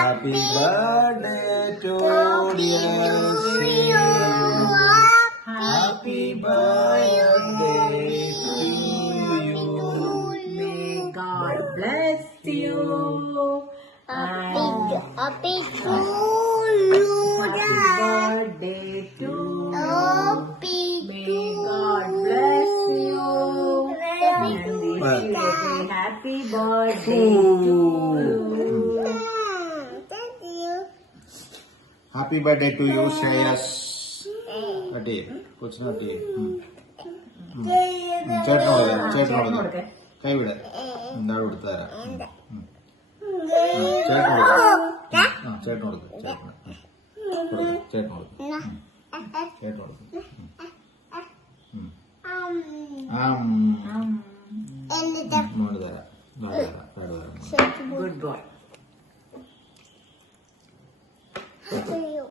Happy birthday to you. Happy birthday to you. May God bless you. Happy Happy birthday to you. May God bless you. Happy birthday to you. Happy birthday to you, Shreyas. Adib. What's not Adib? ചേട്ടനോട് കൈവിട എന്താട് കൊടുത്തരാ ചേട്ടനോട് തരാം Good boy.